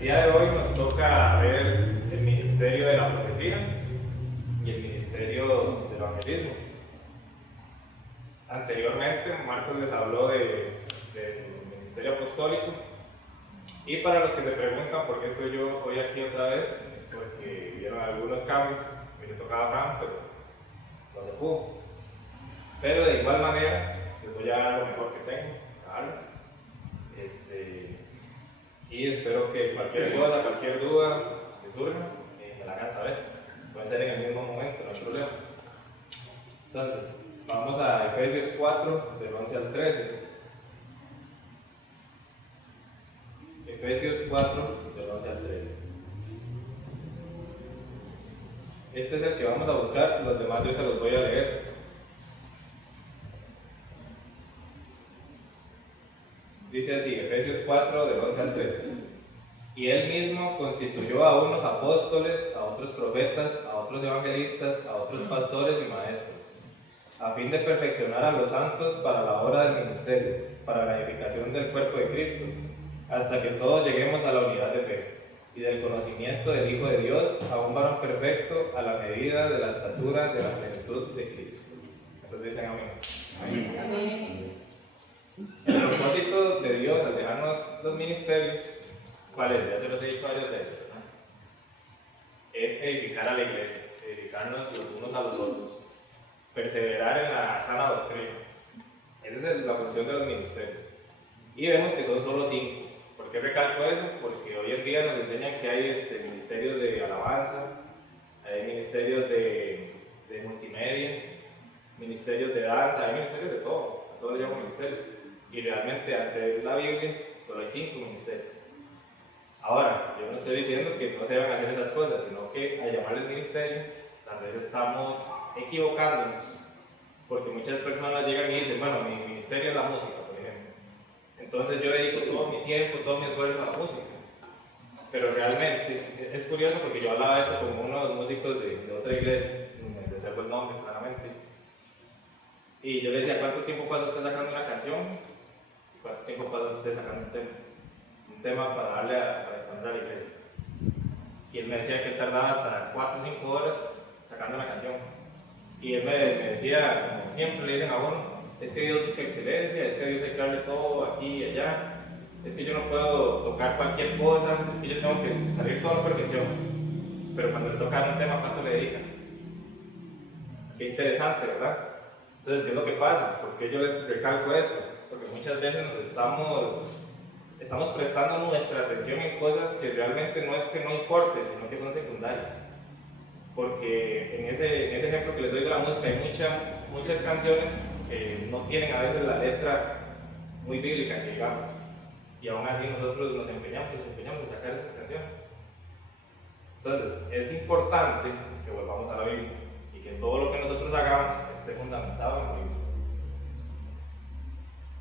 El día de hoy nos toca ver el ministerio de la profecía y el ministerio del evangelismo. Anteriormente Marcos les habló del ministerio apostólico, y para los que se preguntan por qué estoy yo hoy aquí otra vez, es porque vieron algunos cambios. A mí me tocaba Abraham, pero no se pudo. Pero de igual manera les voy a dar lo mejor que tengo a darles. Y espero que cualquier cosa, cualquier duda que surja, me la hagan saber. Puede ser en el mismo momento, no hay problema. Entonces, vamos a Efesios 4, del 11 al 13. Efesios 4, del 11 al 13. Este es el que vamos a buscar, los demás yo se los voy a leer. Dice así, Efesios 4, del 11 al 13. Y él mismo constituyó a unos apóstoles, a otros profetas, a otros evangelistas, a otros pastores y maestros, a fin de perfeccionar a los santos para la obra del ministerio, para la edificación del cuerpo de Cristo, hasta que todos lleguemos a la unidad de fe y del conocimiento del Hijo de Dios, a un varón perfecto, a la medida de la estatura de la plenitud de Cristo. Entonces dicen amén. Amén. El propósito de Dios al dejarnos los ministerios, ¿cuál es? Ya se los he dicho varias veces, ¿verdad? Es edificar a la iglesia, edificarnos los unos a los otros, perseverar en la sana doctrina. Esa es la función de los ministerios. Y vemos que son solo 5. ¿Por qué recalco eso? Porque hoy en día nos enseñan que hay ministerios de alabanza, hay ministerios de multimedia, ministerios de danza, hay ministerios de todo, a todos le llaman ministerios. Y realmente ante la Biblia solo hay 5 ministerios. Ahora, yo no estoy diciendo que no se van a hacer esas cosas, sino que al llamarles ministerio, tal vez estamos equivocándonos, porque muchas personas llegan y dicen, bueno, mi ministerio es la música, por ejemplo. Entonces yo dedico todo mi tiempo, todo mi esfuerzo a la música. Pero realmente, es curioso porque yo hablaba de esto con unos músicos de otra iglesia, me reservo el nombre claramente, y yo le decía, ¿cuánto tiempo pasa usted sacando una canción? ¿Y cuánto tiempo pasa usted sacando un tema? Un tema para darle para expandir a la iglesia. Y él me decía que él tardaba hasta 4 o 5 horas sacando una canción. Y él me decía, como siempre le dicen a uno, es que Dios busca excelencia, es que Dios hay que darle todo aquí y allá, es que yo no puedo tocar cualquier cosa, es que yo tengo que salir todo a la perfección. Pero cuando le toca un tema, ¿cuánto le dedican? Qué interesante, ¿verdad? Entonces, ¿qué es lo que pasa? ¿Por qué yo les recalco esto? Porque muchas veces nos estamos prestando nuestra atención en cosas que realmente no es que no importen, sino que son secundarias. Porque en ese ejemplo que les doy de la música hay muchas canciones que no tienen a veces la letra muy bíblica, que digamos. Y aún así nosotros nos empeñamos en sacar esas canciones. Entonces, es importante que volvamos a la Biblia y que todo lo que nosotros hagamos esté fundamentado en la Biblia.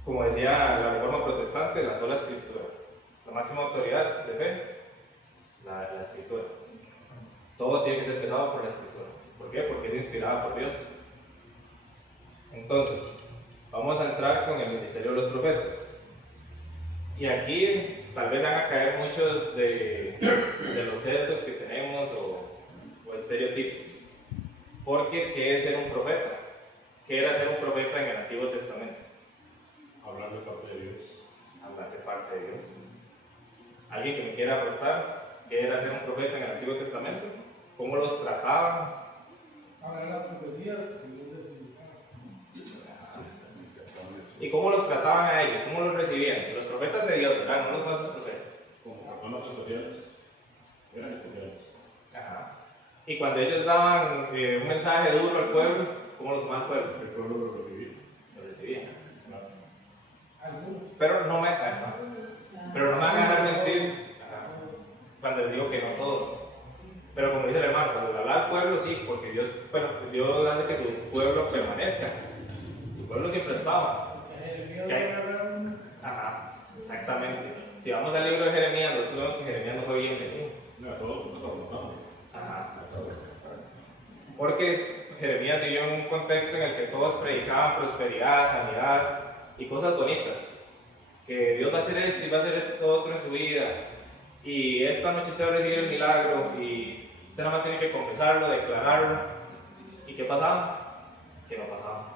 Como decía la Reforma Protestante, la sola Escritura. La máxima autoridad de fe, la Escritura. Todo tiene que ser pesado por la Escritura. ¿Por qué? Porque es inspirada por Dios. Entonces, vamos a entrar con el ministerio de los profetas. Y aquí tal vez van a caer muchos de los sesgos que tenemos o estereotipos. Porque, ¿qué es ser un profeta? ¿Qué era ser un profeta en el Antiguo Testamento? Hablar de parte de Dios. Hablar de parte de Dios. ¿Alguien que me quiera aportar qué era ser un profeta en el Antiguo Testamento? ¿Cómo los trataban? Hablar las profecías. ¿Y cómo los trataban a ellos? ¿Cómo los recibían? Los profetas de Dios, ¿verdad? No los falsos profetas. Como personas especiales. Eran especiales. Ajá. Y cuando ellos daban un mensaje duro al pueblo, ¿cómo lo tomaba el pueblo? El pueblo lo recibía. Lo recibían. Algunos. Pero no me van a dejar mentir cuando les digo que no todos. Pero como dice el hermano, cuando le habla al pueblo, sí, porque Dios hace que su pueblo permanezca. Su pueblo siempre estaba. Ajá, exactamente. Si vamos al libro de Jeremías, nosotros vemos que Jeremías no fue bienvenido. No, todos nos apuntamos. Ajá. Porque Jeremías vivió en un contexto en el que todos predicaban prosperidad, sanidad y cosas bonitas. Que Dios va a hacer esto y va a hacer esto otro en su vida. y esta noche usted va a recibir el milagro y usted nada más tiene que confesarlo, declararlo. ¿Y qué pasaba? Que no pasaba.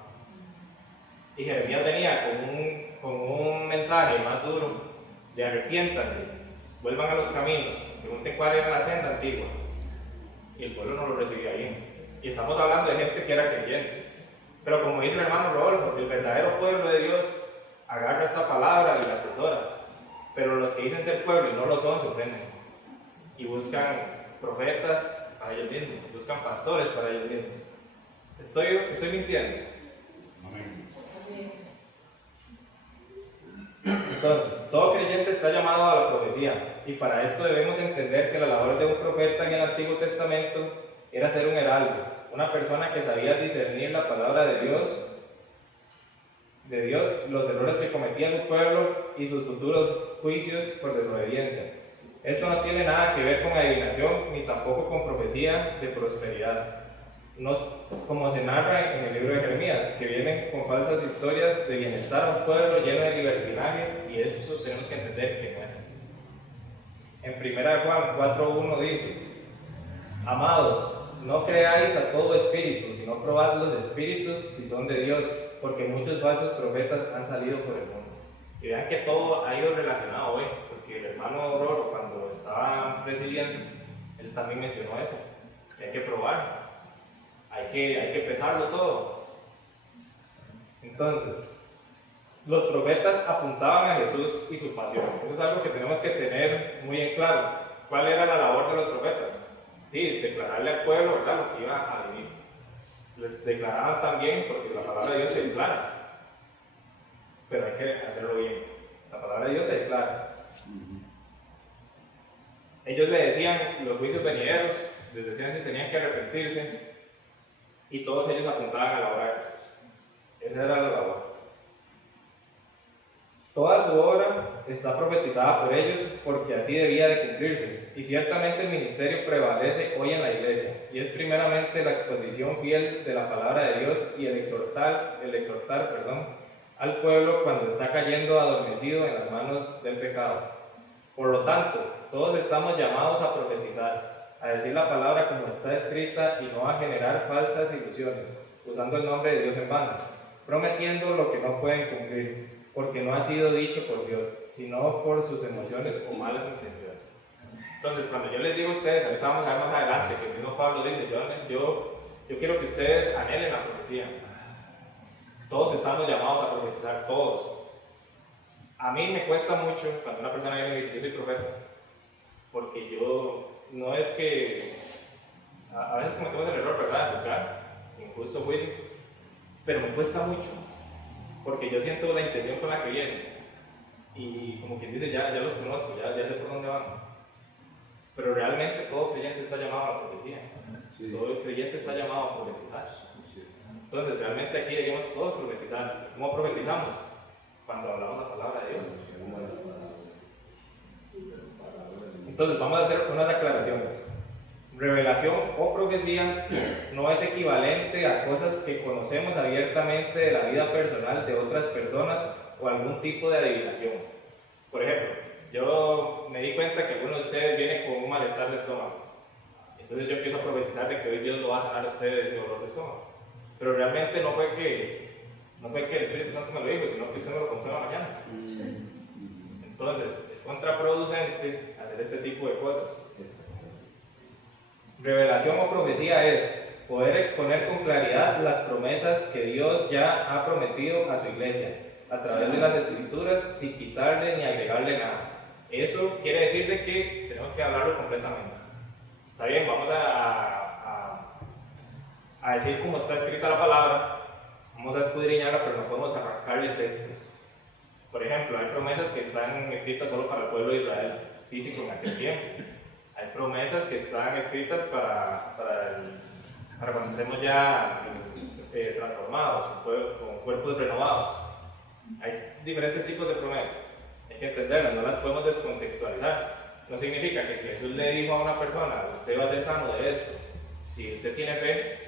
Y Jeremías venía con un mensaje más duro de arrepiéntanse, vuelvan a los caminos, pregunten cuál era la senda antigua. Y el pueblo no lo recibía bien. Y estamos hablando de gente que era creyente. Pero como dice el hermano Rodolfo, el verdadero pueblo de Dios agarra esta palabra y la atesora. Pero los que dicen ser pueblo y no lo son se ofenden. Y buscan profetas para ellos mismos, buscan pastores para ellos mismos. Estoy mintiendo. Amén. Entonces, todo creyente está llamado a la profecía, y para esto debemos entender que la labor de un profeta en el Antiguo Testamento era ser un heraldo, una persona que sabía discernir la palabra de Dios, los errores que cometía su pueblo y sus futuros juicios por desobediencia. Esto no tiene nada que ver con adivinación ni tampoco con profecía de prosperidad. Como se narra en el libro de Jeremías, que vienen con falsas historias de bienestar a un pueblo lleno de libertinaje, y esto tenemos que entender que no es así. En 1 Juan 4:1 dice: amados, no creáis a todo espíritu, sino probad los espíritus si son de Dios, porque muchos falsos profetas han salido por el mundo. Y vean que todo ha ido relacionado hoy, porque el hermano Roro, cuando estaba presidiendo, él también mencionó eso, que hay que probar. Hay que pesarlo todo. Entonces, los profetas apuntaban a Jesús y su pasión. Eso es algo que tenemos que tener muy en claro. ¿Cuál era la labor de los profetas? Sí, declararle al pueblo, ¿verdad?, lo que iba a vivir. Les declaraban también, porque la palabra de Dios se declara. Pero hay que hacerlo bien. La palabra de Dios se declara. Ellos le decían los juicios venideros, les decían si tenían que arrepentirse. Y todos ellos apuntaban a la obra de Jesús. Esa era la labor. Toda su obra está profetizada por ellos porque así debía de cumplirse. Y ciertamente el ministerio prevalece hoy en la iglesia. Y es primeramente la exposición fiel de la palabra de Dios y el exhortar al pueblo cuando está cayendo adormecido en las manos del pecado. Por lo tanto, todos estamos llamados a profetizar, a decir la palabra como está escrita y no a generar falsas ilusiones, usando el nombre de Dios en vano, prometiendo lo que no pueden cumplir, porque no ha sido dicho por Dios, sino por sus emociones o malas intenciones. Entonces, cuando yo les digo a ustedes, ahorita vamos a ver más adelante, que el mismo Pablo dice, yo quiero que ustedes anhelen la profecía. Todos estamos llamados a profetizar, todos. A mí me cuesta mucho cuando una persona viene y me dice, yo soy profeta, porque yo... No es que a veces cometemos el error, ¿verdad?, de juzgar sin justo juicio, pero me cuesta mucho, porque yo siento la intención con la que vienen, y como quien dice, ya los conozco, ya sé por dónde van. Pero realmente todo creyente está llamado a la profecía, todo creyente está llamado a profetizar. Entonces, realmente aquí debemos todos profetizar. ¿Cómo profetizamos? Cuando hablamos la palabra de Dios. Entonces vamos a hacer unas aclaraciones. Revelación o profecía no es equivalente a cosas que conocemos abiertamente de la vida personal de otras personas o algún tipo de adivinación. Por ejemplo, yo me di cuenta que alguno de ustedes viene con un malestar de estómago. Entonces yo empiezo a profetizar de que hoy Dios lo va a sanar a ustedes de dolor de estómago. Pero realmente no fue que el Espíritu Santo me lo dijo, sino que usted me lo contó en la mañana. Entonces, es contraproducente hacer este tipo de cosas. Revelación o profecía es poder exponer con claridad las promesas que Dios ya ha prometido a su iglesia a través de las escrituras sin quitarle ni agregarle nada. Eso quiere decir de que tenemos que hablarlo completamente. Está bien, vamos a decir cómo está escrita la palabra, vamos a escudriñarla, pero no podemos arrancarle textos. Por ejemplo, hay promesas que están escritas solo para el pueblo de Israel, físico en aquel tiempo. Hay promesas que están escritas para cuando estemos ya transformados, con cuerpos renovados. Hay diferentes tipos de promesas. Hay que entenderlas, no las podemos descontextualizar. No significa que si Jesús le dijo a una persona, usted va a ser sano de esto, si usted tiene fe,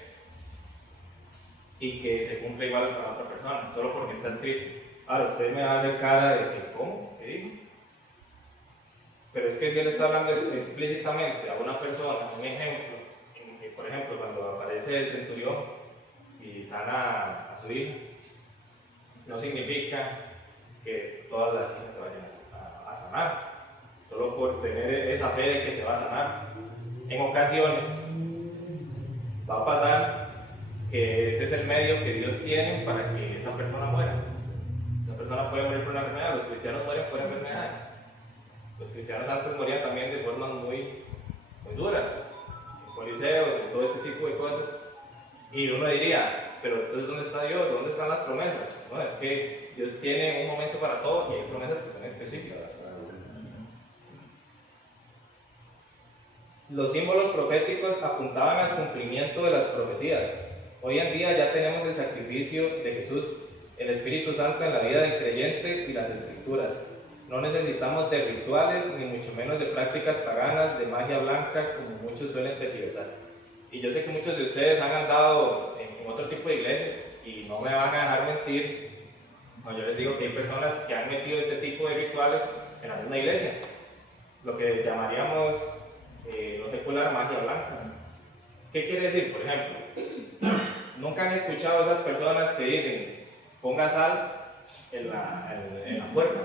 y que se cumpla igual para otra persona, solo porque está escrito. Ahora usted me va a hacer cara de que, ¿cómo? ¿Qué dijo? Pero es que si él está hablando explícitamente a una persona, un ejemplo, en que, por ejemplo, cuando aparece el centurión y sana a su hijo, no significa que todas las hijas se vayan a sanar, solo por tener esa fe de que se va a sanar. En ocasiones va a pasar que ese es el medio que Dios tiene para que esa persona muera. Esa persona puede morir por una enfermedad, los cristianos mueren por enfermedades. Los cristianos antes morían también de formas muy duras, en coliseos, en todo este tipo de cosas. Y uno diría, pero entonces ¿dónde está Dios? ¿Dónde están las promesas? No, es que Dios tiene un momento para todo y hay promesas que son específicas. Los símbolos proféticos apuntaban al cumplimiento de las profecías. Hoy en día ya tenemos el sacrificio de Jesús, el Espíritu Santo en la vida del creyente y las Escrituras. No necesitamos de rituales, ni mucho menos de prácticas paganas, de magia blanca, como muchos suelen tergiversar. Y yo sé que muchos de ustedes han andado en otro tipo de iglesias y no me van a dejar mentir cuando yo les digo que hay personas que han metido este tipo de rituales en la misma iglesia. Lo que llamaríamos lo secular magia blanca. ¿Qué quiere decir? Por ejemplo, nunca han escuchado a esas personas que dicen ponga sal en la puerta.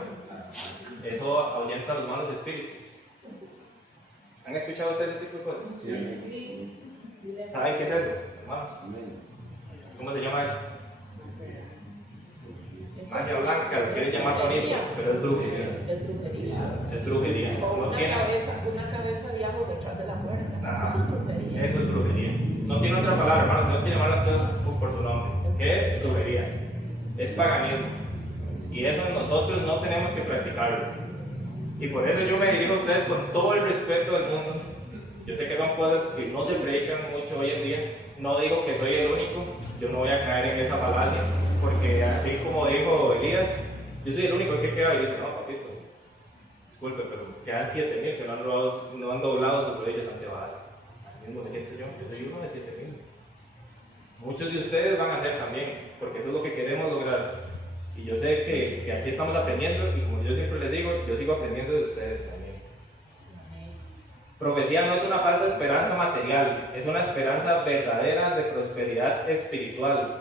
Eso ahuyenta los malos espíritus. ¿Han escuchado ustedes ese tipo de cosas? Sí. ¿Saben qué es eso, hermanos? ¿Cómo se llama eso? Magia blanca, lo quieren llamar bonito, pero es brujería. Es brujería. Es brujería. O No una tiene- cabeza de ajo detrás de la puerta. Ajá. Eso es brujería. Eso es brujería. No tiene otra palabra, hermanos. Tenemos que llamar las cosas por su nombre. ¿Qué es brujería? Es paganismo. Y eso nosotros no tenemos que practicarlo. Y por eso yo me dirijo a ustedes con todo el respeto del mundo. Yo sé que son cosas que no se predican mucho hoy en día. No digo que soy el único. Yo no voy a caer en esa falacia. Porque así como dijo Elías, yo soy el único que queda y dice, no, papito, disculpe, pero quedan 7,000 que no han doblado sus rodillas ante Baal. Así mismo me siento yo soy uno de 7,000. Muchos de ustedes van a ser también, porque eso es lo que queremos lograr. Y yo sé que aquí estamos aprendiendo, y como yo siempre les digo, yo sigo aprendiendo de ustedes también. Profecía no es una falsa esperanza material, es una esperanza verdadera de prosperidad espiritual,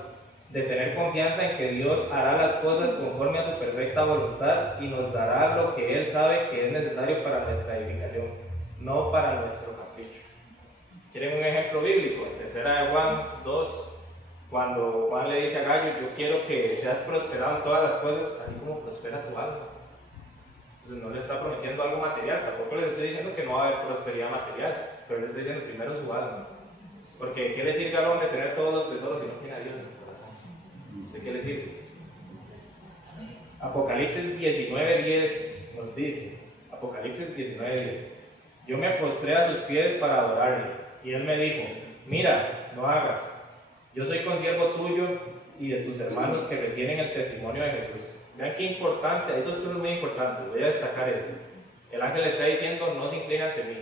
de tener confianza en que Dios hará las cosas conforme a su perfecta voluntad y nos dará lo que Él sabe que es necesario para nuestra edificación, no para nuestro capricho. ¿Quieren un ejemplo bíblico? En tercera de Juan 2, cuando Juan le dice a Gallo, yo quiero que seas prosperado en todas las cosas, así como prospera tu alma. Entonces no le está prometiendo algo material, tampoco le estoy diciendo que no va a haber prosperidad material, pero le estoy diciendo primero su alma. Porque ¿qué le sirve al hombre tener todos los tesoros si no tiene a Dios en su corazón? ¿De qué le sirve? Apocalipsis 19:10 nos dice, Apocalipsis 19:10, yo me postré a sus pies para adorarle, y él me dijo, mira, no hagas, yo soy consiervo tuyo y de tus hermanos que retienen el testimonio de Jesús. Vean qué importante, hay dos cosas muy importantes, voy a destacar esto. El ángel le está diciendo, no se inclina ante mí.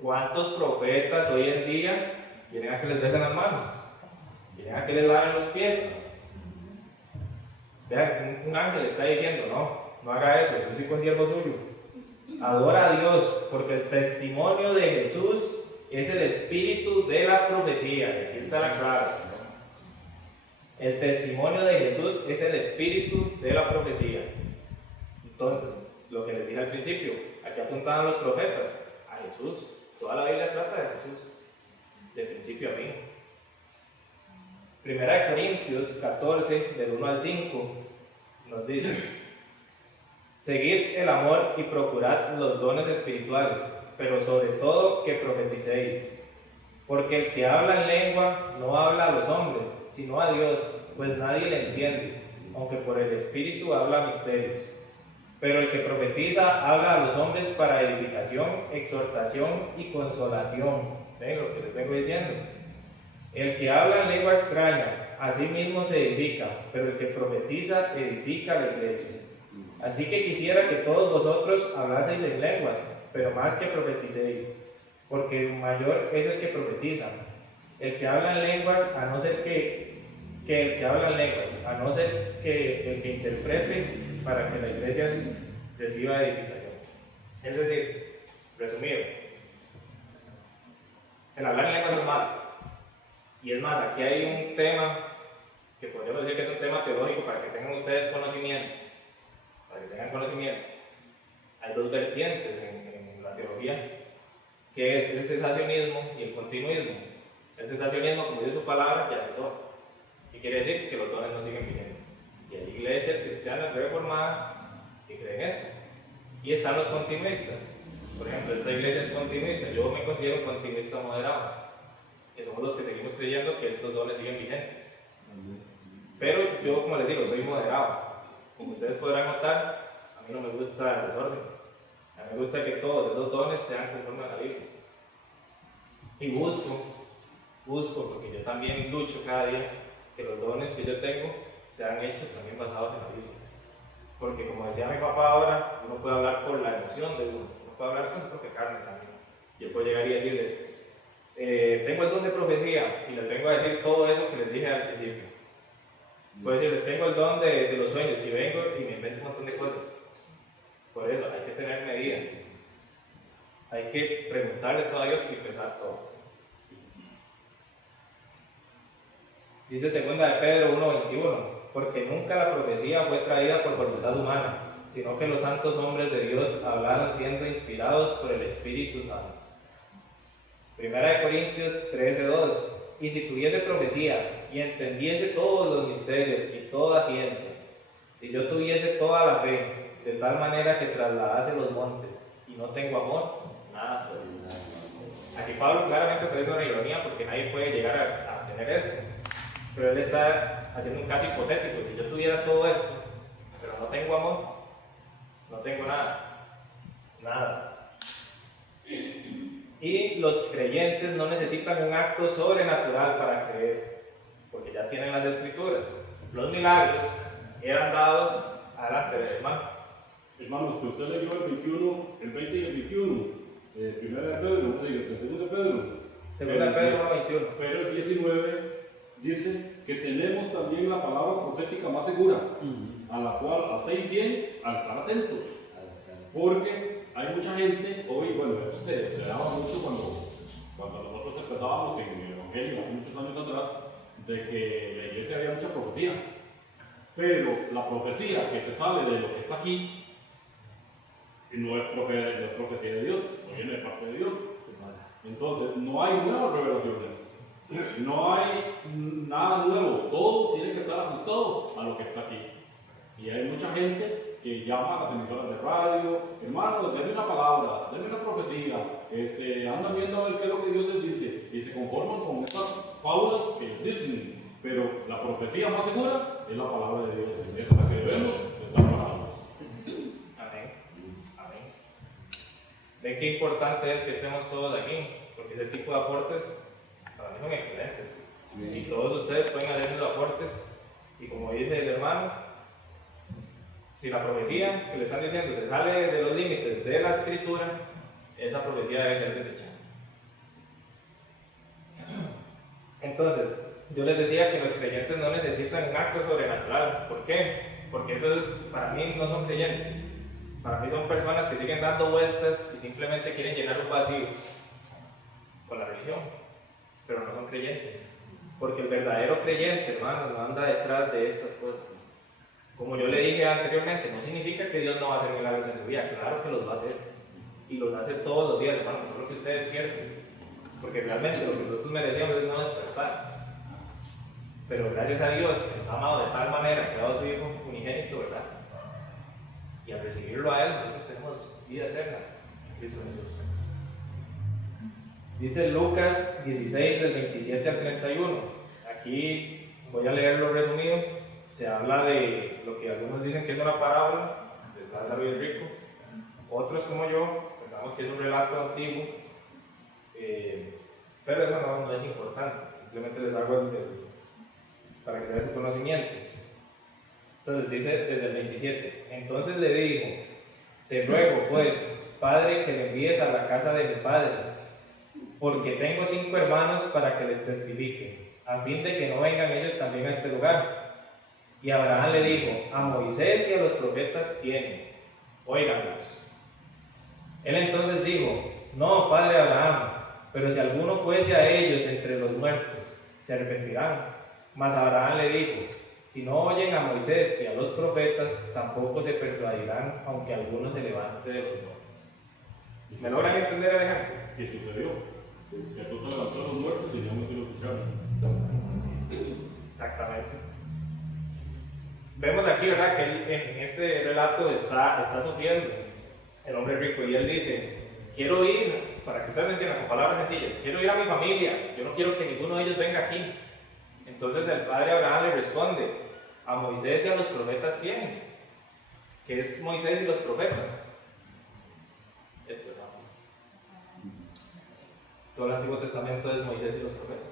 ¿Cuántos profetas hoy en día vienen a que les besen las manos? Vienen a que les laven los pies. Vean, un ángel le está diciendo, no haga eso, yo soy consiervo suyo. Adora a Dios, porque el testimonio de Jesús es el espíritu de la profecía. Aquí está la clave. El testimonio de Jesús es el espíritu de la profecía. Entonces, lo que les dije al principio, aquí apuntaban los profetas a Jesús. Toda la Biblia trata de Jesús, de principio a fin. Primera de Corintios 14, del 1 al 5, nos dice: seguid el amor y procurad los dones espirituales, pero sobre todo que profeticéis. Porque el que habla en lengua no habla a los hombres, sino a Dios, pues nadie le entiende, aunque por el Espíritu habla misterios. Pero el que profetiza habla a los hombres para edificación, exhortación y consolación. ¿Ven lo que les vengo diciendo? El que habla en lengua extraña, a sí mismo se edifica, pero el que profetiza edifica la iglesia. Así que quisiera que todos vosotros hablaseis en lenguas, pero más que profeticéis, porque mayor es el que profetiza. El que habla en lenguas, a no ser que el que habla en lenguas, a no ser que el que interprete, para que la iglesia reciba edificación. Es decir, resumido, el hablar en lenguas es malo. Y es más, aquí hay un tema que podríamos decir que es un tema teológico para que tengan ustedes conocimiento. Para que tengan conocimiento. Hay dos vertientes en la teología, que es el cesacionismo y el continuismo. El cesacionismo, como dice su palabra, ya cesó. ¿Qué quiere decir? Que los dones no siguen vigentes. Y hay iglesias cristianas reformadas que creen eso. Y están los continuistas. Por ejemplo, esta iglesia es continuista. Yo me considero un continuista moderado. Que somos los que seguimos creyendo que estos dones siguen vigentes. Pero yo, como les digo, soy moderado. Como ustedes podrán notar, a mí no me gusta el desorden. A mí me gusta que todos esos dones sean conforme a la Biblia. Y busco, porque yo también lucho cada día, que los dones que yo tengo sean hechos también basados en la Biblia. Porque como decía mi papá ahora, uno puede hablar por la emoción de uno puede hablar con su propia carne también. Yo puedo llegar y decirles, tengo el don de profecía, y les vengo a decir todo eso que les dije al principio. Puedo decirles, tengo el don de los sueños, y vengo y me invento un montón de cosas. Por eso hay que tener medida. Hay que preguntarle todo a Dios y pesar todo. Dice 2 de Pedro 1:21, porque nunca la profecía fue traída por voluntad humana, sino que los santos hombres de Dios hablaron siendo inspirados por el Espíritu Santo. 1 de Corintios 13:2, y si tuviese profecía y entendiese todos los misterios y toda ciencia, si yo tuviese toda la fe, de tal manera que trasladase los montes y no tengo amor, nada soy. Aquí Pablo claramente está haciendo una ironía porque nadie puede llegar a tener eso. Pero él está haciendo un caso hipotético. Si yo tuviera todo esto, pero no tengo amor, no tengo nada. Nada. Y los creyentes no necesitan un acto sobrenatural para creer, porque ya tienen las escrituras. Los milagros eran dados adelante del hermano. Hermanos, que usted leyó el 21, el 20 y el 21, primero de Pedro, no digo, el segundo de Pedro. Segundo de Pedro 1:21. Pero el 19 dice que tenemos también la palabra profética más segura, a la cual hacéis bien al estar atentos. Porque hay mucha gente, hoy, bueno, eso se daba mucho cuando nosotros empezábamos en el Evangelio, hace muchos años atrás, de que la iglesia había mucha profecía. Pero la profecía que se sale de lo que está aquí, no es profecía de Dios, no viene de parte de Dios. Entonces, no hay nuevas revelaciones, no hay nada nuevo, todo tiene que estar ajustado a lo que está aquí. Y hay mucha gente que llama a las emisoras de radio, hermanos, denme una palabra, denme una profecía, andan viendo a ver qué es lo que Dios les dice, y se conforman con estas fábulas que ellos dicen. Pero la profecía más segura es la palabra de Dios, esa es la que debemos estar hablando. Ven qué importante es que estemos todos aquí, porque ese tipo de aportes para mí son excelentes. Y todos ustedes pueden hacer sus aportes, y como dice el hermano, si la profecía que le están diciendo se sale de los límites de la escritura, esa profecía debe ser desechada. Entonces, yo les decía que los creyentes no necesitan un acto sobrenatural. ¿Por qué? Porque esos para mí no son creyentes. Para mí son personas que siguen dando vueltas y simplemente quieren llenar un vacío con la religión, pero no son creyentes. Porque el verdadero creyente, hermano, no anda detrás de estas cosas. Como yo le dije anteriormente, no significa que Dios no va a hacer milagros en su vida. Claro que los va a hacer. Y los hace todos los días, hermano, no lo que ustedes pierden. Porque realmente lo que nosotros merecíamos es no despertar. Pero gracias a Dios, que nos ha amado de tal manera que ha dado a su Hijo unigénito, ¿verdad? Y al recibirlo a Él, nosotros tenemos vida eterna en Cristo Jesús. Dice Lucas 16, del 27 al 31. Aquí voy a leerlo resumido. Se habla de lo que algunos dicen que es una parábola, de Lázaro y el rico. Otros, como yo, pensamos que es un relato antiguo. Pero eso no es importante. Simplemente les hago para que vean su conocimiento. Entonces dice desde el 27, entonces le dijo, te ruego pues, Padre, que me envíes a la casa de mi padre, porque tengo 5 hermanos para que les testifique, a fin de que no vengan ellos también a este lugar. Y Abraham le dijo, a Moisés y a los profetas tienen, óiganlos. Él entonces dijo: no, padre Abraham, pero si alguno fuese a ellos entre los muertos, se arrepentirán. Mas Abraham le dijo: si no oyen a Moisés y a los profetas, tampoco se persuadirán, aunque alguno se levante de los muertos. ¿Me logran entender el ejemplo? ¿Qué sucedió? Jesús se levantó de los muertos y no se lo escucharon. Exactamente. Vemos aquí, ¿verdad?, que él, en este relato está sufriendo el hombre rico, y él dice: quiero ir, para que ustedes me entiendan con palabras sencillas, quiero ir a mi familia, yo no quiero que ninguno de ellos venga aquí. Entonces el padre Abraham le responde: a Moisés y a los profetas tienen. ¿Qué es Moisés y los profetas? Esto, hermanos. Todo el Antiguo Testamento es Moisés y los profetas.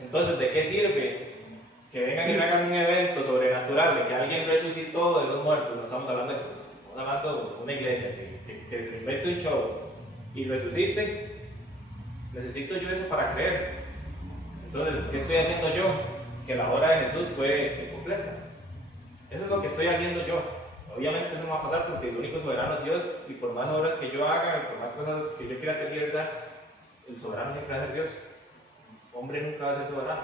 Entonces, ¿de qué sirve que vengan y me hagan un evento sobrenatural de que alguien resucitó de los muertos? No estamos hablando de Jesús, estamos hablando de una iglesia que se invente un show y resucite. Necesito yo eso para creer. Entonces, ¿qué estoy haciendo yo? Que la obra de Jesús fue completa. Eso es lo que estoy haciendo yo. Obviamente eso no va a pasar porque el único soberano es Dios, y por más obras que yo haga y por más cosas que yo quiera tergiversar, el soberano siempre va a ser Dios. Hombre nunca va a ser soberano.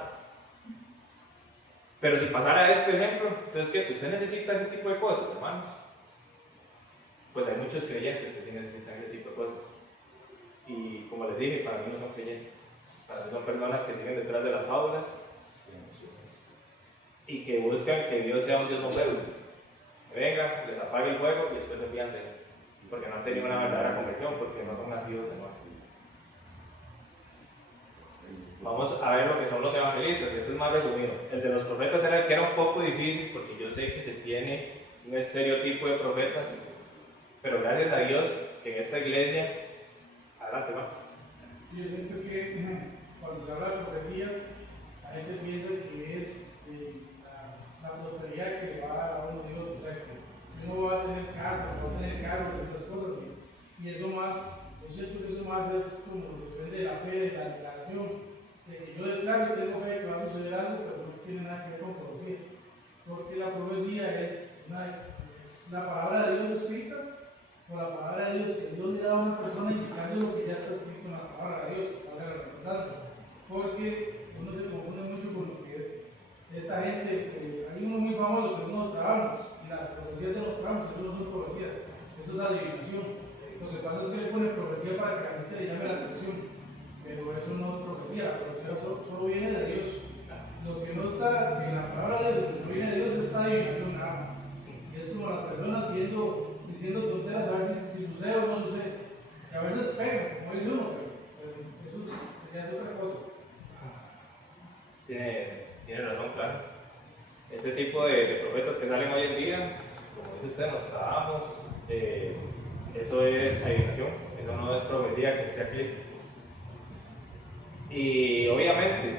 Pero si pasara este ejemplo, entonces ¿qué? ¿Usted necesita ese tipo de cosas, hermanos? Pues hay muchos creyentes que sí necesitan ese tipo de cosas. Y como les dije, para mí no son creyentes. Para mí son personas que siguen detrás de las fábulas y que buscan que Dios sea un Dios bombero. Que venga, les apague el fuego y después se olvidan de él. Porque no han tenido una verdadera conversión, porque no son nacidos de nuevo. Vamos a ver lo que son los evangelistas, y este es más resumido. El de los profetas era el que era un poco difícil, porque yo sé que se tiene un estereotipo de profetas, pero gracias a Dios que en esta iglesia, adelante, ¿no? Yo siento que cuando se habla de profecía, la gente piensa que es la prosperidad que le va a dar a uno Dios, o sea, que uno va a tener casa, va a tener carros y otras cosas, y eso más, yo siento que eso más es como depende de la fe, de la declaración. De que yo declaro que tengo fe que va a suceder algo, pero no tiene nada que ver con profecía. Porque la profecía es la palabra de Dios escrita, o la palabra de Dios que Dios le da a una persona indicando lo que ya está escrito en la palabra de Dios, para la redundancia. Porque uno se confunde mucho con lo que es esa gente, hay uno muy famoso que es Nostradamus, y las profecías de Nostradamus, eso no son profecías, eso es adivinación. Lo que pasa es que le ponen profecía para que la gente le llame la atención. Pero eso no es profecía, la profecía solo viene de Dios. Lo que no está en la palabra de Dios, lo que no viene de Dios es adivinación nada más. Y es como las personas diciendo tonteras a ver si sucede o no sucede. Y a veces pega, como dice uno, pero eso ya es otra cosa. Tiene razón, claro. Este tipo de profetas que salen hoy en día, como dice usted, nos trabajamos, eso es adivinación, eso no es profecía que esté aquí. Y obviamente,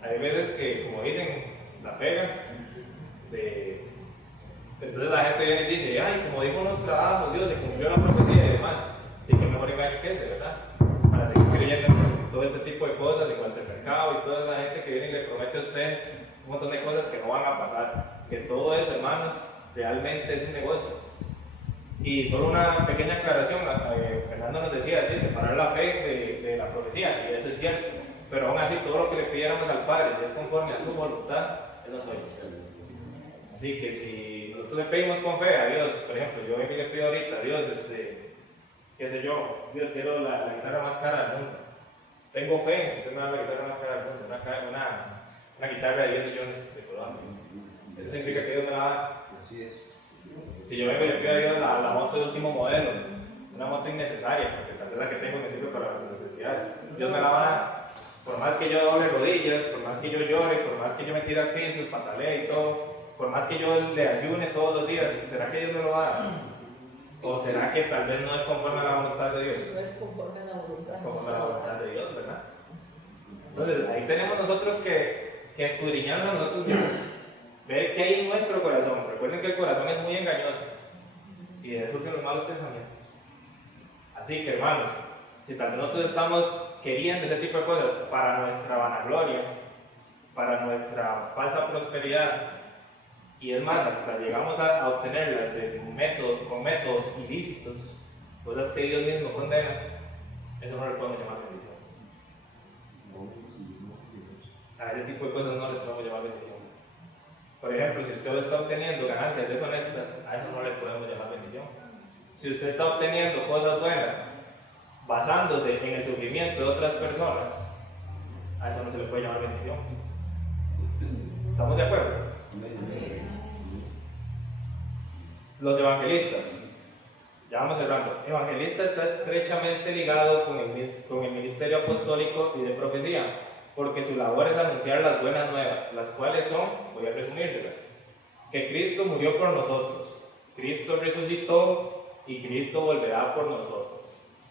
hay veces que, como dicen, la pegan. Entonces la gente viene y dice: ay, como dijo Nostradamus, Dios, se cumplió la profecía y demás. Y qué mejor engaño que ese, ¿verdad? Para seguir creyendo en todo este tipo de cosas, en cuanto al mercado y toda la gente que viene y le promete a usted un montón de cosas que no van a pasar. Que todo eso, hermanos, realmente es un negocio. Y solo una pequeña aclaración, Fernando nos decía, sí, separar la fe de la profecía, y eso es cierto. Pero aún así, todo lo que le pidiéramos al Padre, si es conforme a su voluntad, Él nos oye. Así que si nosotros le pedimos con fe a Dios, por ejemplo, yo vengo y le pido ahorita a Dios, qué sé yo, Dios, quiero la guitarra más cara del mundo. Tengo fe en que usted me da la guitarra más cara del mundo, una guitarra de 10 millones de colones. Eso significa que Dios me la da. Así es. Si yo vengo y le pido a Dios la moto de último modelo, una moto innecesaria, porque tal vez la que tengo me sirve para las necesidades, Dios me la va a dar. Por más que yo doble rodillas, por más que yo llore, por más que yo me tire al piso, patalee y todo, por más que yo le ayune todos los días, ¿será que Dios me lo va a dar? ¿O será que tal vez no es conforme a la voluntad de Dios? No es conforme a la voluntad. Es conforme a la voluntad de Dios, ¿verdad? Entonces ahí tenemos nosotros que escudriñarnos a nosotros mismos, ver qué hay en nuestro corazón. Recuerden que el corazón es muy engañoso y de ahí surgen los malos pensamientos. Así que, hermanos, si también nosotros estamos queriendo ese tipo de cosas para nuestra vanagloria, para nuestra falsa prosperidad, y es más, hasta llegamos a obtenerlas con métodos ilícitos, cosas que Dios mismo condena, eso no le podemos llamar bendición. A ese tipo de cosas no les podemos llamar bendición. Por ejemplo, si usted está obteniendo ganancias deshonestas, a eso no le podemos llamar bendición. Si usted está obteniendo cosas buenas basándose en el sufrimiento de otras personas, a eso no se le puede llamar bendición. ¿Estamos de acuerdo? Los evangelistas, ya vamos cerrando. Evangelista está estrechamente ligado con el ministerio apostólico y de profecía, porque su labor es anunciar las buenas nuevas, las cuales son, voy a resumírselas, que Cristo murió por nosotros, Cristo resucitó y Cristo volverá por nosotros.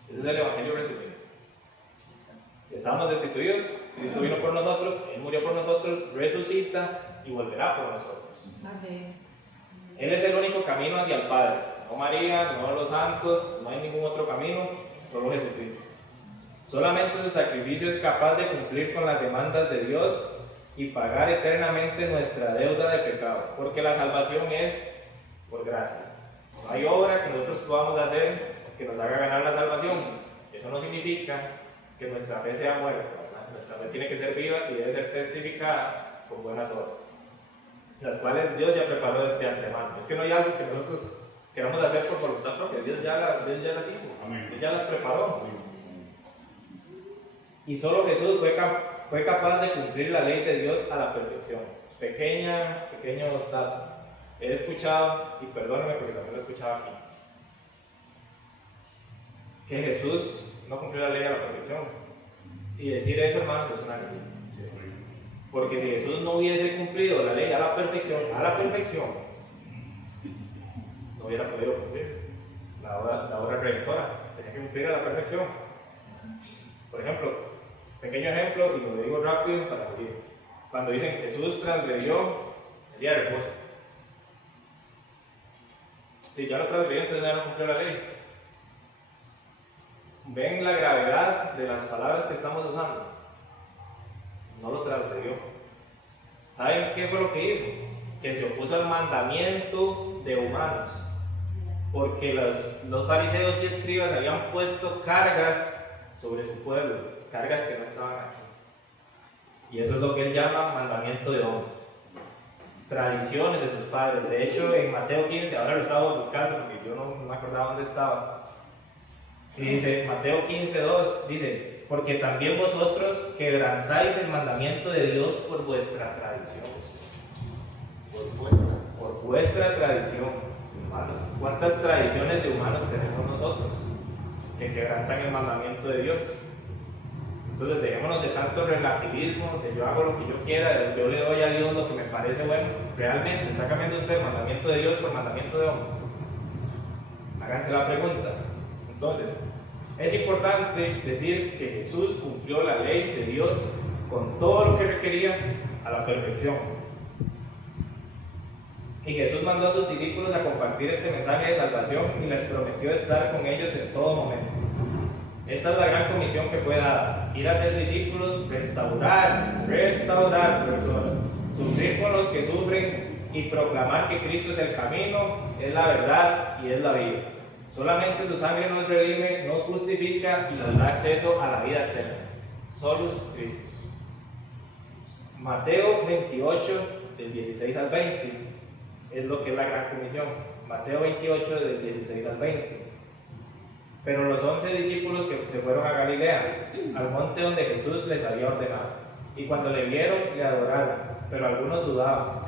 Ese es el evangelio resumido. Estamos destituidos, Cristo vino por nosotros, Él murió por nosotros, resucita y volverá por nosotros. Amén. Él es el único camino hacia el Padre, no María, no los santos, no hay ningún otro camino, solo Jesucristo. Solamente su sacrificio es capaz de cumplir con las demandas de Dios y pagar eternamente nuestra deuda de pecado, porque la salvación es por gracia. No hay obra que nosotros podamos hacer que nos haga ganar la salvación. Eso no significa que nuestra fe sea muerta, ¿verdad? Nuestra fe tiene que ser viva y debe ser testificada con buenas obras, las cuales Dios ya preparó de antemano. Es que no hay algo que nosotros queramos hacer por voluntad propia, Dios ya las hizo, Él ya las preparó. Y solo Jesús fue capaz de cumplir la ley de Dios a la perfección. Pequeño dato. He escuchado, y perdónenme porque también lo he escuchado aquí, que Jesús no cumplió la ley a la perfección. Y decir eso, hermanos, es una ley. Porque si Jesús no hubiese cumplido la ley a la perfección, no hubiera podido cumplir la obra redentora. Tenía que cumplir a la perfección. Por ejemplo, pequeño ejemplo, y lo digo rápido para seguir. Cuando dicen Jesús transgredió el día de reposo. Si ya lo transgredió, entonces ya no cumplió la ley. ¿Ven la gravedad de las palabras que estamos usando? No lo transgredió. ¿Saben qué fue lo que hizo? Que se opuso al mandamiento de humanos. Porque los fariseos y escribas habían puesto cargas sobre su pueblo, cargas que no estaban aquí. Y eso es lo que él llama mandamiento de hombres. Tradiciones de sus padres. De hecho, en Mateo 15, ahora lo estaba buscando porque yo no me acordaba dónde estaba. Y dice, Mateo 15:2, dice, porque también vosotros quebrantáis el mandamiento de Dios por vuestra tradición. Por vuestra tradición. Hermanos, ¿cuántas tradiciones de humanos tenemos nosotros que quebrantan el mandamiento de Dios? Entonces dejémonos de tanto relativismo, de yo hago lo que yo quiera, de yo le doy a Dios lo que me parece bueno. ¿Realmente está cambiando usted el mandamiento de Dios por mandamiento de hombres? Háganse la pregunta. Entonces, es importante decir que Jesús cumplió la ley de Dios con todo lo que requería a la perfección. Y Jesús mandó a sus discípulos a compartir este mensaje de salvación y les prometió estar con ellos en todo momento. Esta es la gran comisión que fue dada: ir a ser discípulos, restaurar personas, sufrir con los que sufren y proclamar que Cristo es el camino, es la verdad y es la vida. Solamente su sangre nos redime, nos justifica y nos da acceso a la vida eterna. Solo Cristo. Mateo 28, del 16 al 20, es lo que es la gran comisión. Mateo 28, del 16 al 20. Pero los 11 discípulos que se fueron a Galilea, al monte donde Jesús les había ordenado, y cuando le vieron, le adoraron, pero algunos dudaban.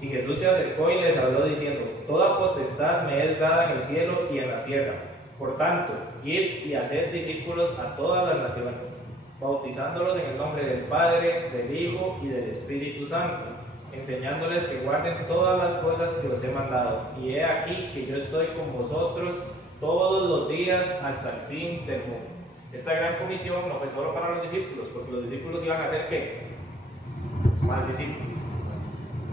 Y Jesús se acercó y les habló diciendo: toda potestad me es dada en el cielo y en la tierra. Por tanto, id y haced discípulos a todas las naciones, bautizándolos en el nombre del Padre, del Hijo y del Espíritu Santo, enseñándoles que guarden todas las cosas que os he mandado. Y he aquí que yo estoy con vosotros todos los días hasta el fin del mundo. Esta gran comisión no fue solo para los discípulos, porque los discípulos iban a hacer ¿qué? Más discípulos.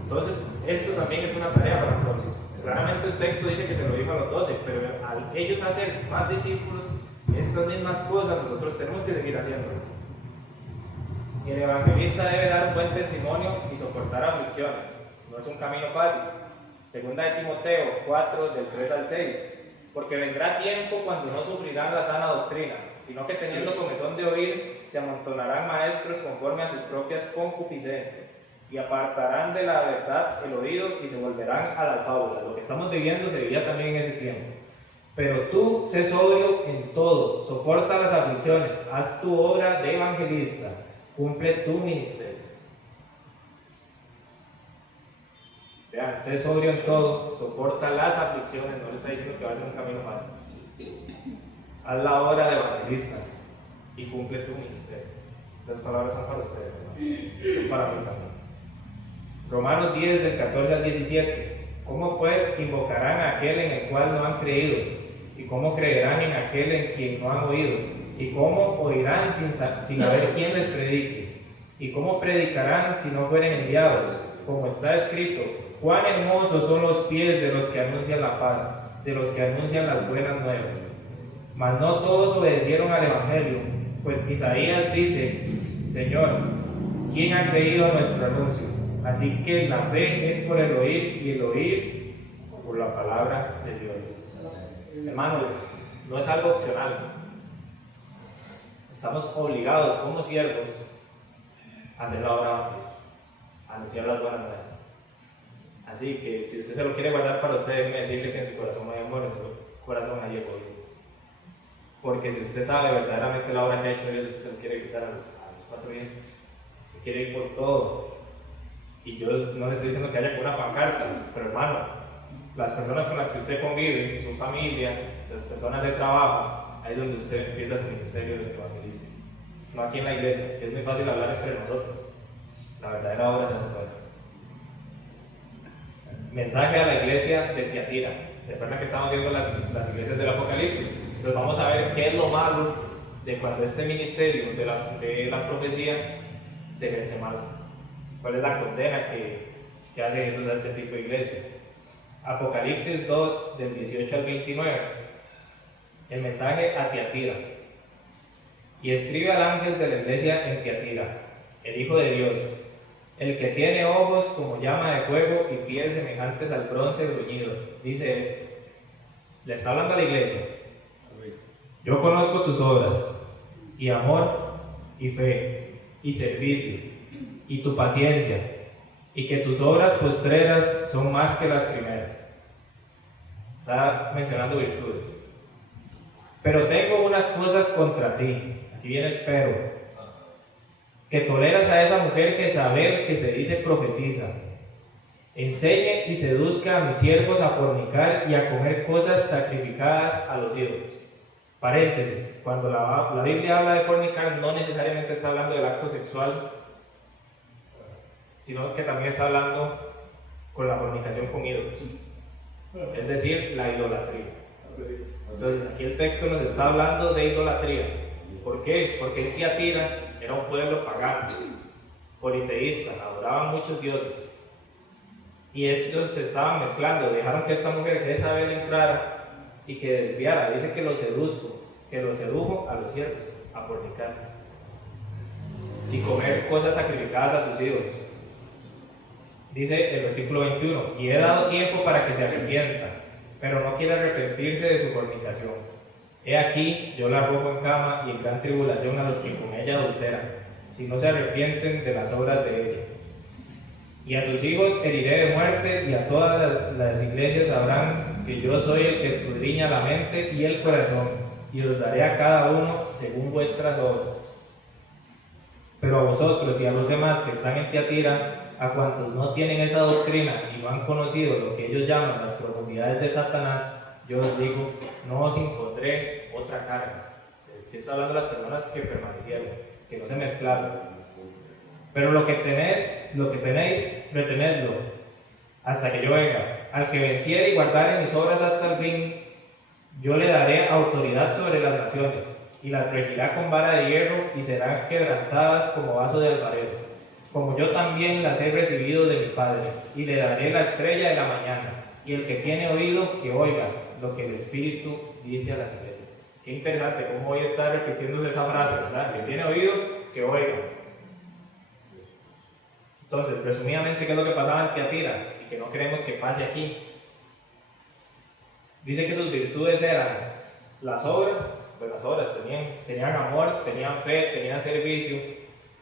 Entonces, esto también es una tarea para nosotros. Claramente el texto dice que se lo dijo a los 12, pero al ellos hacer más discípulos, estas mismas cosas nosotros tenemos que seguir haciéndolas. Y el evangelista debe dar un buen testimonio y soportar aflicciones. No es un camino fácil. Segunda de Timoteo 4, del 3 al 6. Porque vendrá tiempo cuando no sufrirán la sana doctrina, sino que teniendo comezón de oír, se amontonarán maestros conforme a sus propias concupiscencias, y apartarán de la verdad el oído y se volverán a las fábulas. Lo que estamos viviendo se vivía también en ese tiempo. Pero tú sé sobrio en todo, soporta las aflicciones, haz tu obra de evangelista, cumple tu ministerio. Vean, sé sobrio en todo, soporta las aflicciones, no le está diciendo que va a ser un camino fácil. Haz la obra de evangelista y cumple tu ministerio. Las palabras son para ustedes, ¿no? Son para mí también. Romanos 10, del 14 al 17. ¿Cómo pues invocarán a aquel en el cual no han creído? ¿Y cómo creerán en aquel en quien no han oído? ¿Y cómo oirán sin saber quién les predique? ¿Y cómo predicarán si no fueren enviados? Como está escrito, cuán hermosos son los pies de los que anuncian la paz, de los que anuncian las buenas nuevas. Mas no todos obedecieron al Evangelio, pues Isaías dice, Señor, ¿quién ha creído a nuestro anuncio? Así que la fe es por el oír y el oír por la palabra de Dios. Hermano, no es algo opcional. Estamos obligados como siervos a hacer la obra de Cristo, a anunciar las buenas nuevas. Así que si usted se lo quiere guardar para usted, déjeme decirle que en su corazón hay amor, en su corazón hay egoísmo. Porque si usted sabe verdaderamente la obra que ha hecho Dios, usted se lo quiere gritar a los cuatro vientos. Se quiere ir por todo. Y yo no le estoy diciendo que haya una pancarta, pero hermano, las personas con las que usted convive, su familia, sus personas de trabajo, ahí es donde usted empieza su ministerio de evangelista. No aquí en la iglesia, que es muy fácil hablar entre nosotros. La verdadera obra se hace afuera. Mensaje a la iglesia de Tiatira. ¿Se acuerdan que estamos viendo las iglesias del Apocalipsis? Entonces vamos a ver qué es lo malo de cuando este ministerio de la profecía se ejerce mal. ¿Cuál es la condena que hacen esos a este tipo de iglesias? Apocalipsis 2, del 18 al 29. El mensaje a Tiatira. Y escribe al ángel de la iglesia en Tiatira, el Hijo de Dios, el que tiene ojos como llama de fuego y pies semejantes al bronce bruñido, dice esto. Le está hablando a la iglesia. Yo conozco tus obras, y amor, y fe, y servicio, y tu paciencia, y que tus obras postreras son más que las primeras. Está mencionando virtudes. Pero tengo unas cosas contra ti. Aquí viene el pero. Que toleras a esa mujer Jezabel que se dice profetiza. Enseñe y seduzca a mis siervos a fornicar y a comer cosas sacrificadas a los ídolos. Paréntesis, cuando la Biblia habla de fornicar, no necesariamente está hablando del acto sexual, sino que también está hablando con la fornicación con ídolos, es decir, la idolatría. Entonces, aquí el texto nos está hablando de idolatría. ¿Por qué? Porque en Tiatira era un pueblo pagano, politeísta, adoraban muchos dioses. Y ellos se estaban mezclando, dejaron que esta mujer Jezabel entrara y que desviara. Dice que lo sedujo a los siervos a fornicar y comer cosas sacrificadas a sus ídolos. Dice el versículo 21, y he dado tiempo para que se arrepienta, pero no quiere arrepentirse de su fornicación. He aquí, yo la arrojo en cama y en gran tribulación a los que con ella adulteran, si no se arrepienten de las obras de ella. Y a sus hijos heriré de muerte, y a todas las iglesias sabrán que yo soy el que escudriña la mente y el corazón, y os daré a cada uno según vuestras obras. Pero a vosotros y a los demás que están en Tiatira, a cuantos no tienen esa doctrina y no han conocido lo que ellos llaman las profundidades de Satanás, yo os digo, no os impondré otra carga. Aquí está hablando de las personas que permanecieron, que no se mezclaron. Pero lo que tenéis, retenedlo, hasta que yo venga. Al que venciere y guardare mis obras hasta el fin, yo le daré autoridad sobre las naciones, y las regirá con vara de hierro, y serán quebrantadas como vaso de alfarero, como yo también las he recibido de mi Padre, y le daré la estrella de la mañana. Y el que tiene oído, que oiga lo que el Espíritu dice a las iglesias. Qué interesante cómo voy a estar repitiéndose esa frase, ¿verdad? El que tiene oído, que oiga. Entonces, resumidamente, ¿qué es lo que pasaba en Tiatira? Y que no queremos que pase aquí. Dice que sus virtudes eran las obras, tenían amor, tenían fe, tenían servicio,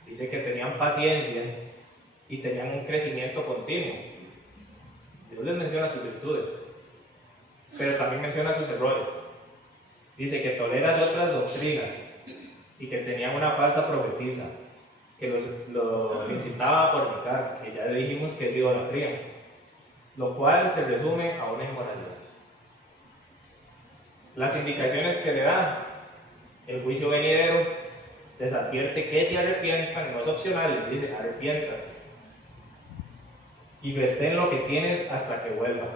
dice que tenían paciencia y tenían un crecimiento continuo. Dios les menciona sus virtudes, pero también menciona sus errores. Dice que tolera otras doctrinas y que tenían una falsa profetisa que los incitaba a fornicar, que ya dijimos que es idolatría, lo cual se resume a una inmoralidad. Las indicaciones que le dan el juicio venidero les advierte que se arrepientan, no es opcional, les dice arrepiéntanse y retén lo que tienes hasta que vuelvan.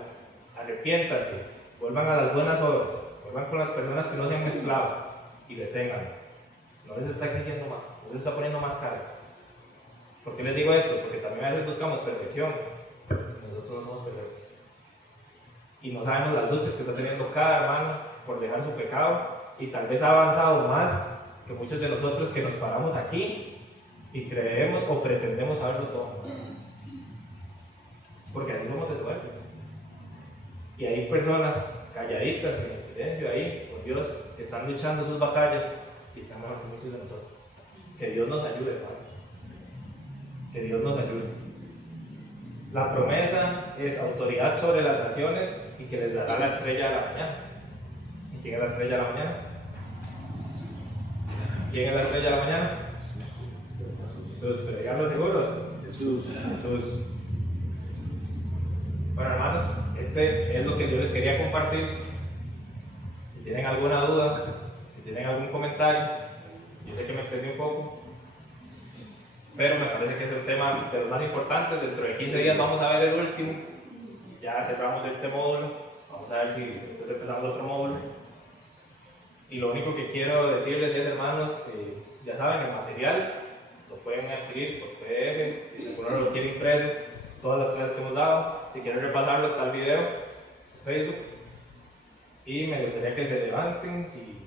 Arrepiéntanse, vuelvan a las buenas obras, vuelvan con las personas que no se han mezclado y reténganlo. No les está exigiendo más, no les está poniendo más cargas. ¿Por qué les digo esto? Porque también a veces buscamos perfección. Nosotros no somos perfectos. Y no sabemos las luchas que está teniendo cada hermano por dejar su pecado, y tal vez ha avanzado más que muchos de nosotros que nos paramos aquí y creemos o pretendemos saberlo todo. Porque así somos de soberbios. Y hay personas calladitas en el silencio ahí, con Dios, que están luchando sus batallas y están mejor que muchos de nosotros. Que Dios nos ayude, hermanos. Que Dios nos ayude. La promesa es autoridad sobre las naciones y que les dará la estrella de la mañana. ¿Y quién es la estrella de la mañana? ¿Quién es la estrella de la mañana? Jesús, pero díganlo seguros. Jesús. Bueno, hermanos, este es lo que yo les quería compartir. Si tienen alguna duda, si tienen algún comentario, yo sé que me extendí un poco, pero me parece que es el tema de los más importantes. Dentro de 15 días vamos a ver el último. Ya cerramos este módulo. Vamos a ver si después empezamos otro módulo. Y lo único que quiero decirles es, hermanos, ya saben, el material lo pueden adquirir por PDF, si alguno lo quiere impreso, todas las clases que hemos dado. Si quieren repasarlo, está el video en Facebook. Y me gustaría que se levanten y